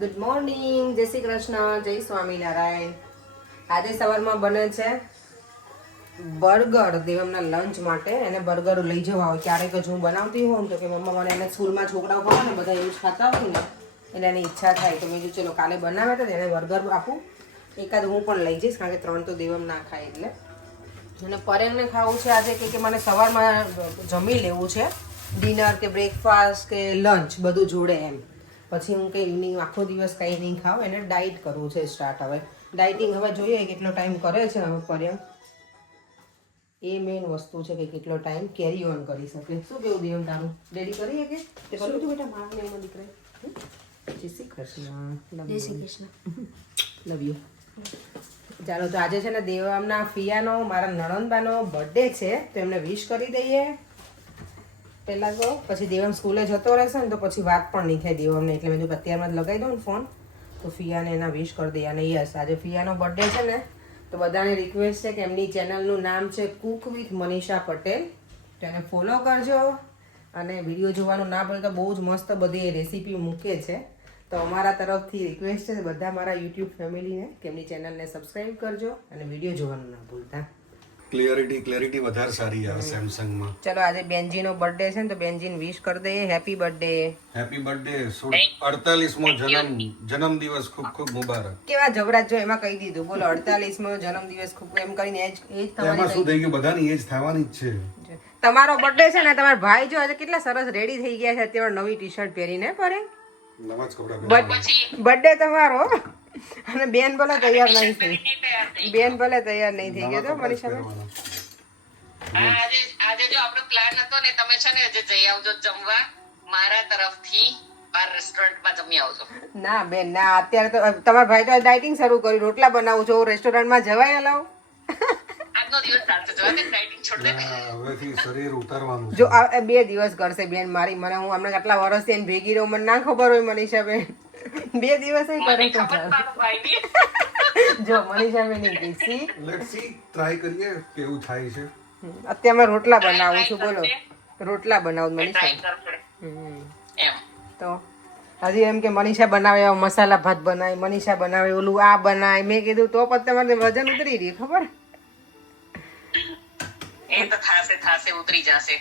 Good morning, જય શ્રી કૃષ્ણ, જય સ્વામિનારાયણ. આજે સવારમાં બને છે બર્ગર દેવમના લંચ માટે. એને બર્ગર લઈ જવા હોય ક્યારેક જ હું બનાવતી હોઉં તો કે મમ્મા મને એને સ્કૂલમાં છોકરાઓ ખાવા ને બધા એવું જ ખાતા હોય ને એટલે એની ઈચ્છા થાય તો મેં કીધું ચલો કાલે બનાવે તો એને બર્ગર આપું. એકાદ હું પણ લઈ જઈશ કારણ કે 3 તો દેવમ ના ખાય એટલે. અને પરેંગને ખાવું છે આજે કે મને સવારમાં જમી લેવું છે, ડિનર કે બ્રેકફાસ્ટ કે લંચ બધું જોડે એમ. પછી હું કંઈ ઇવનિંગ આખો દિવસ કંઈ નહીં ખાઉં. એને ડાયટ કરવું છે સ્ટાર્ટ. હવે ડાયટિંગ હવે જોઈએ કેટલો ટાઈમ કરે છે હવે પર્યંત. એ મેઇન વસ્તુ છે કે કેટલો ટાઈમ કેરી ઓન કરી શકે. શું કેવું દેવમ તારું? રેડી કરીએ કે તે કરું છું બેટા મારા એમાં દીકરા. જય શ્રી કૃષ્ણ. જય શ્રી કૃષ્ણ. Love you. ચાલો તો આજે છે ને દેવમના ફિયાનો મારા નણંદબાનો બર્થડે છે તો એમને વિશ કરી દઈએ પહેલાં તો. પછી દેવમ સ્કૂલે જતો રહેશે ને તો પછી વાત પણ નહીં થાય દેવમને, એટલે મેં અત્યારમાં જ લગાવી દઉં ને ફોન તો ફિયાને એના વિશ કરી દઈએ. અને યસ આજે ફિયાનો બર્થડે છે ને તો બધાને રિક્વેસ્ટ છે કે એમની ચેનલનું નામ છે કુક વિથ મનીષા પટેલ, તો એને ફોલો કરજો. અને વિડીયો જોવાનું ના ભૂલતા, બહુ જ મસ્ત બધી રેસીપી મૂકે છે. તો અમારા તરફથી રિક્વેસ્ટ છે બધા મારા યુટ્યુબ ફેમિલીને કે એમની ચેનલને સબસ્ક્રાઈબ કરજો અને વિડીયો જોવાનું ના ભૂલતા. ક્લેરિટી વધારે સારી આવે સેમસંગમાં. ચલો આજે બેનજીનો બર્થડે છે ને તો બેનજીને વિશ કરી દઈએ હેપી બર્થડે. Happy birthday. 48મો જન્મદિવસ ખૂબ ખૂબ મુબારક. કેવા જબરાત જો એમાં કહી દીધું. બોલો 48મો જન્મદિવસ ખૂબ એમ કરીને એજ એમાં તમારી શું થઈ ગયું, બધાની એજ થવાની જ છે. તમારો બર્થડે છે ને તમારા ભાઈ જો આજે કેટલા સરસ રેડી થઈ ગયા છે અત્યારે નવી ટી-શર્ટ પહેરીને પરે. નવા જ કપડા. બર્થડે તમારો અને બેન ભલે તૈયાર નહીં થઈ. બેન ભલે તૈયાર નહીં થઈ ગયા તો મનીષા આજે જો આપણો પ્લાન હતો ને, તમે છે ને આજે જઈ આવજો જમવા મારા તરફથી બાર રેસ્ટોરન્ટમાં જમી આવજો. ના બેન ના, અત્યારે તો તમારા ભાઈ તો ડાયટિંગ શરૂ કર્યું, રોટલા બનાવું છું, રેસ્ટોરન્ટમાં જવાય અલાવ? આજનો દિવસ ચાલશે, જો ને ડાયટિંગ છોડ દે. હવેથી શરીર ઉતારવાનું જો આ 2 દિવસ કરશે બેન મારી. મને હું હમણાં આટલા વર્ષથી એને ભેગી રહું, મને ના ખબર હોય મનીષા બેન 2 દિવસ કરે તો જો મનીષા બેન કીધી લેટ્સ સી, ટ્રાય કરીએ કેવું થાય છે. અત્યારમાં રોટલા બનાવું છું. બોલો રોટલા બનાવું મનીષા. એમ તો હજી એમ કે મનીષા બનાવે મસાલા ભાત બનાવે, મનીષા બનાવે ઓલું આ બનાવે. મેં કીધું તો પછી તમારે વજન ઉતરી રહ્યું ખબર? એ તો થાશે ઉતરી જશે.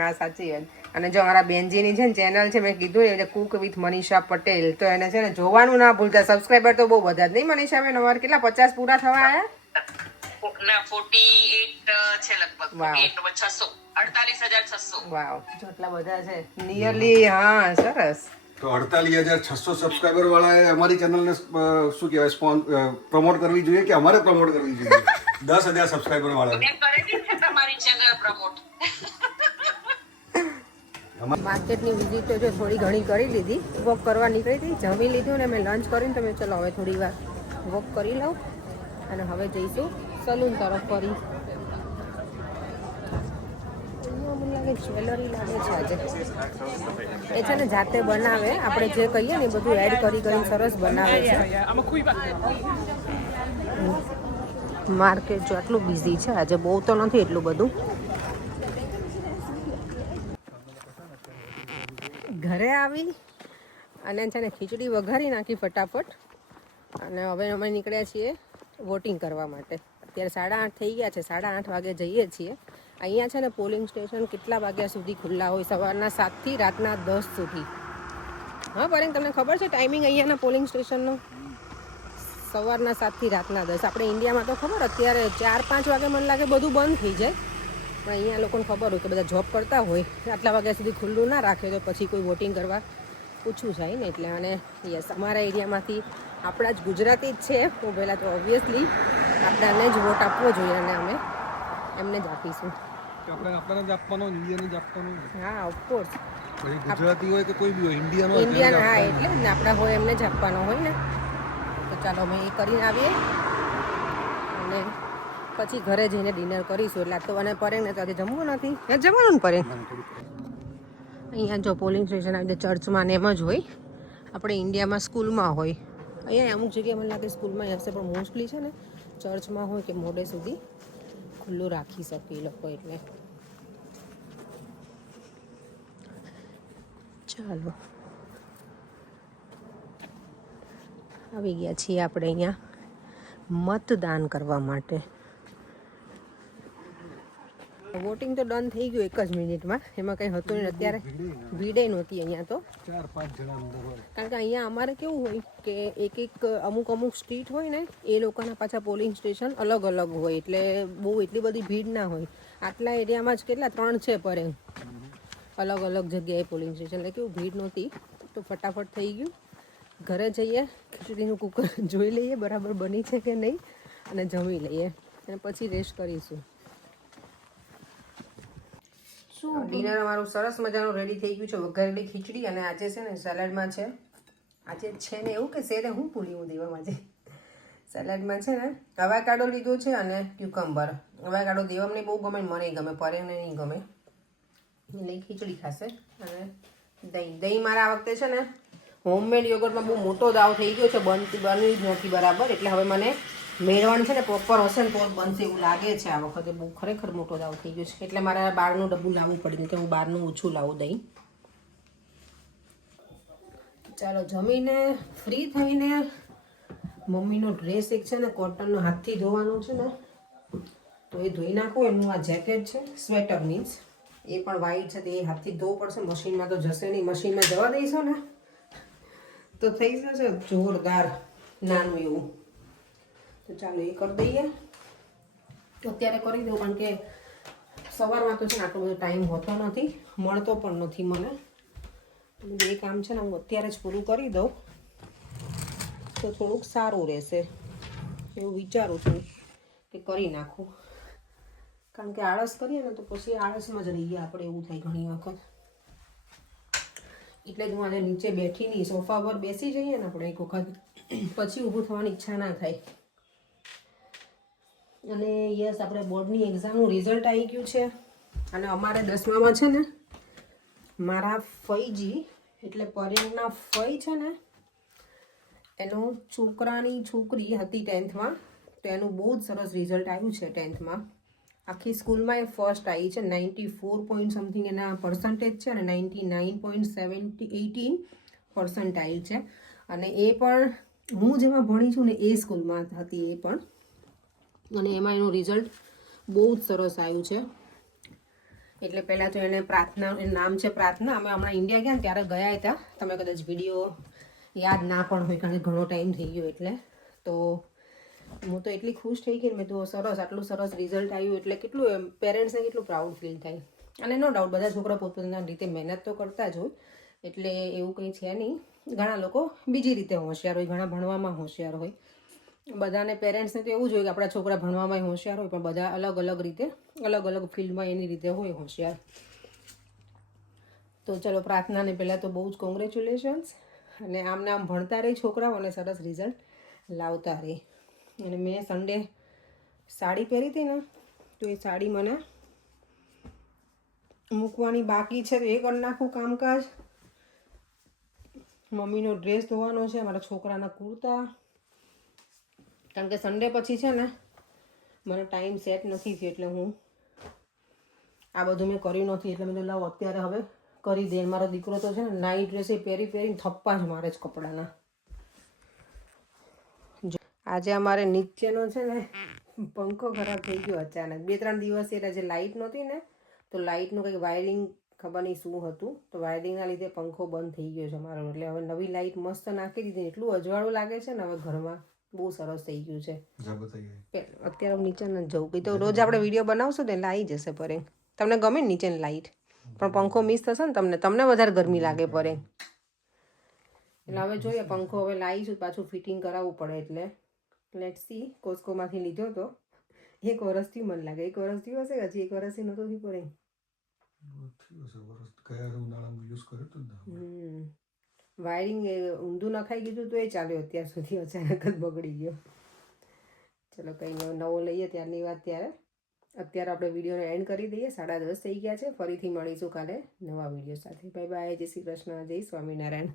હા સાચી વાત. અને જો અમારા બેનજીની છે ને ચેનલ છે, મેં કીધું એટલે કુક વિથ મનીષા પટેલ, તો એને છે ને જોવાનું ના ભૂલતા. સબસ્ક્રાઈબર તો બહુ બધા જ નહીં મનીષા બેન? અમારે કેટલા 50 પૂરા થવા આવ્યા? ના 48 છે લગભગ. 48,600. વાવ, જો એટલા બધા છે નિયરલી. હા સરસ. તો 48,600 સબસ્ક્રાઇબર વાળાએ અમારી ચેનલને શું કહેવાય પ્રમોટ કરવી જોઈએ કે અમારે પ્રમોટ કરવી જોઈએ? 10,000 સબસ્ક્રાઇબર વાળા મેં કરેલી છે તમારી ચેનલ પ્રમોટ. માર્કેટની વિઝિટ તો જો થોડી ઘણી કરી લીધી. વોક કરવા નીકળી હતી, જમી લીધું ને મેં લંચ કરીને તમે ચલો હવે થોડી વાર વોક કરી લઉં અને હવે જઈશું સલૂન તરફ ફરી. મને લાગે જ્વેલરી લાગે છે આજે. એ છે ને જાતે બનાવે, આપણે જે કહીએ ને એ બધું એડ કરી કરીને સરસ બનાવે છે. માર્કેટ જો આટલું બિઝી છે આજે, બહુ તો નથી એટલું બધું. ઘરે આવી અને છે ને ખીચડી વઘારી નાખી ફટાફટ. અને હવે અમે નીકળ્યા છીએ વોટિંગ કરવા માટે. અત્યારે 8:30 થઈ ગયા છે, 8:30 વાગે જઈએ છીએ. અહીંયા છે ને પોલિંગ સ્ટેશન કેટલા વાગ્યા સુધી ખુલ્લા હોય? સવારના 7 થી રાતના 10 સુધી. હા પરેંગ તમને ખબર છે ટાઈમિંગ અહીંયાના પોલિંગ સ્ટેશનનો? સવારના 7 થી રાતના 10. આપણે ઇન્ડિયામાં તો ખબર અત્યારે 4-5 વાગે મને લાગે બધું બંધ થઈ જાય, પણ અહીંયા લોકોને ખબર હોય કે બધા જોબ કરતા હોય, આટલા વાગ્યા સુધી ખુલ્લું ના રાખે તો પછી કોઈ વોટિંગ કરવા પૂછવું જાય ને એટલે. અને યસ, અમારા એરિયામાંથી આપણા જ ગુજરાતી જ છે તો પહેલાં તો ઓબ્વિયસલી આપણાને જ વોટ આપવો જોઈએ અને અમે એમને જ આપીશું. આપણને જ આપવાનો, ઇન્ડિયાને જ આપવાનો. હા ઓફકોર્સ. ગુજરાતી હોય કે કોઈ બી હોય, ઇન્ડિયાનો ઇન્ડિયન. હા એટલે જ ને, આપણા હોય એમને જ આપવાનો હોય ને. તો ચાલો અમે એ કરીને આવીએ અને પછી ઘરે જઈને ડિનર કરીશું. એટલે તો અને પરેંગને તો આજે જમવું નથી. જમવાનું ને પરેંગ? અહીંયા જો પોલિંગ સ્ટેશન આવી રીતે ચર્ચમાં ને એમ જ હોય. આપણે ઇન્ડિયામાં સ્કૂલમાં હોય. અહીંયા અમુક જગ્યાએ મને લાગે સ્કૂલમાં હશે, પણ મોસ્ટલી છે ને ચર્ચમાં હોય કે મોડે સુધી ખુલ્લું રાખી શકે એ લોકો. એટલે ચાલો આવી ગયા છીએ આપણે અહીંયા મતદાન કરવા માટે. વોટિંગ તો ડન થઈ ગયું 1 જ મિનિટમાં, એમાં કંઈ હતું નહીં. અત્યારે ભીડે નહોતી અહીંયા તો, 4-5 જણા અંદર હોય. કારણ કે અહીંયા અમારે કેવું હોય કે એક અમુક સ્ટ્રીટ હોય ને એ લોકોના પાછા પોલિંગ સ્ટેશન અલગ અલગ હોય, એટલે બહુ એટલી બધી ભીડ ના હોય. આટલા એરિયામાં જ કેટલા 3 છે પર એમ અલગ અલગ જગ્યાએ પોલિંગ સ્ટેશન, એટલે કેવું ભીડ નહોતી. તો ફટાફટ થઈ ગયું. ઘરે જઈએ, ખીચડીનું કુકર જોઈ લઈએ બરાબર બની છે કે નહીં, અને જમી લઈએ અને પછી રેસ્ટ કરીશું. ડિનર અમારું સરસ મજાનું રેડી થઈ ગયું છે. વઘારેલી ખીચડી, અને આજે છે ને સલાડમાં છે, આજે છે ને એવું કે શેરે હું પૂરી હું દેવામાં છે. સલાડમાં છે ને અવાકાડો લીધો છે અને ક્યુકમ્બર. અવાકાડો દેવામને બહુ ગમે, મને ગમે, પરેને નહીં ગમે, એટલે ખીચડી ખાશે. અને દહીં મારા આ વખતે છે ને હોમમેડ યોગર્ટમાં બહુ મોટો દાવ થઈ ગયો છે, બની જ નથી બરાબર, એટલે હવે મને મેળવણ છે ને પ્રોપર હશે ને તો બનશે એવું લાગે છે. આ વખતે બહુ ખરેખર મોટો દાવ થઈ ગયો છે, એટલે મારે બહારનું ડબ્બું લાવવું પડે, કે હું બહારનું ઓછું લાવું દહીં. ચાલો જમીને ફ્રી થઈને મમ્મીનો ડ્રેસ એક છે ને કોટનનો હાથથી ધોવાનો છે ને, તો એ ધોઈ નાખું. એનું આ જેકેટ છે, સ્વેટર મીન્સ, એ પણ વાઈટ છે, તો એ હાથથી ધોવું પડશે. મશીનમાં તો જશે નહીં, મશીનમાં જવા દઈશું ને તો થઈ જશે જોરદાર નાનું એવું. તો ચાલો એ કરી દઈએ, અત્યારે કરી દઉં, કારણ કે સવારમાં તો છે ને આટલો બધો ટાઈમ હોતો નથી, મળતો પણ નથી મને. એ કામ છે ને હું અત્યારે જ પૂરું કરી દઉં તો થોડુંક સારું રહેશે એવું વિચારું છું કે કરી નાખું. કારણ કે આળસ કરીએ ને તો પછી આળસમાં જ રહીએ આપણે, એવું થાય ઘણી વખત. એટલે જ હું આજે નીચે બેઠી નહીં, સોફા પર બેસી જઈએ ને આપણે એક વખત, પછી ઊભું થવાની ઈચ્છા ના થાય. અને યસ, આપણે બોર્ડની એક્ઝામનું રિઝલ્ટ આવી ગયું છે. અને અમારે 10મામાં છે ને મારા ફઈજી એટલે પરેણના ફઈ છે ને, એનો છોકરાની છોકરી હતી 10થમાં, તો એનું બહુ જ સરસ રિઝલ્ટ આવ્યું છે 10થમાં. આખી સ્કૂલમાં એ ફર્સ્ટ આવી છે, 94 પોઈન્ટ સમથિંગ એના પર્સન્ટેજ છે, અને 99.18% છે. અને એ પણ હું જેમાં ભણી છું ને એ સ્કૂલમાં હતી એ પણ, અને એમાં એનું રિઝલ્ટ બહુ જ સરસ આવ્યું છે. એટલે પહેલાં તો એને પ્રાર્થના, એનું નામ છે પ્રાર્થના. અમે હમણાં ઇન્ડિયા ગયા ને ત્યારે ગયા હતા, તમે કદાચ વિડીયો યાદ ના પણ હોય, કારણ કે ઘણો ટાઈમ થઈ ગયો. એટલે તો હું તો એટલી ખુશ થઈ ગઈ ને, મેં તો સરસ, આટલું સરસ રિઝલ્ટ આવ્યું એટલે કેટલું એમ પેરેન્ટ્સને કેટલું પ્રાઉડ ફીલ થાય. અને નો ડાઉટ બધા છોકરા પોતપોતાના રીતે મહેનત તો કરતા જ હોય, એટલે એવું કંઈ છે નહીં. ઘણા લોકો બીજી રીતે હોશિયાર હોય, ઘણા ભણવામાં હોશિયાર હોય. બધાને પેરેન્ટ્સને તો એવું જ હોય કે આપણા છોકરા ભણવામાં હોશિયાર હોય, પણ બધા અલગ અલગ રીતે, અલગ અલગ ફિલ્ડમાં એની રીતે હોય હોશિયાર. તો ચલો પ્રાર્થનાને પહેલાં તો બહુ જ કોંગ્રેચ્યુલેશન્સ. અને આમને આમ ભણતા રહી છોકરાઓને, સરસ રિઝલ્ટ લાવતા રહી. અને મેં સન્ડે સાડી પહેરી હતી ને, તો એ સાડી મને મૂકવાની બાકી છે, તો એ કરી નાખું કામકાજ. મમ્મીનો ડ્રેસ ધોવાનો છે, મારા છોકરાના કુર્તા, કારણ કે સન્ડે પછી છે ને મને ટાઈમ સેટ નથી થયો, એટલે હું આ બધું મેં કર્યું નથી. એટલે મેં લાવ અત્યારે હવે કરી દે. મારો દીકરો તો છે ને નાઇટ ડ્રેસ એ પહેરીને થપ્પા જ મારે જ કપડાના. આજે અમારે નીચેનો છે ને પંખો ખરાબ થઈ ગયો અચાનક. 2-3 દિવસ એટલે જે લાઇટ નહોતી ને, તો લાઇટનું કંઈક વાયરિંગ ખબર નહીં શું હતું, તો વાયરિંગના લીધે પંખો બંધ થઈ ગયો છે અમારો. એટલે હવે નવી લાઇટ મસ્ત નાખી દીધી, એટલું અજવાળું લાગે છે ને હવે ઘરમાં, બહુ સરસ થઈ ગયું છે. અત્યારે હું નીચે ન જવું, કંઈ તો રોજ આપણે વિડીયો બનાવશું તો એટલે આવી જશે પરે. તમને ગમે ને નીચેની લાઇટ, પણ પંખો મિસ થશે ને તમને વધારે ગરમી લાગે પરે. એટલે હવે જોઈએ, પંખો હવે લાવીશું, પાછું ફિટિંગ કરાવવું પડે. એટલે લેટ્સ સી. કોસ્કોમાંથી લીધો તો 1 વર્ષથી, મને લાગે 1 વર્ષ થયું હશે, હજી 1 વર્ષથી નહોતો થયું પડે. વાયરિંગ ઊંધું નખાઈ ગયું તો એ ચાલ્યો અત્યાર સુધી, અચાનક જ બગડી ગયો. ચલો કંઈ નવો લઈએ ત્યારની વાત ત્યારે. અત્યારે આપણે વિડીયોને એન્ડ કરી દઈએ, 10:30 થઈ ગયા છે. ફરીથી મળીશું કાલે નવા વિડીયો સાથે. બાય બાય, જય શ્રી કૃષ્ણ, જય સ્વામિનારાયણ.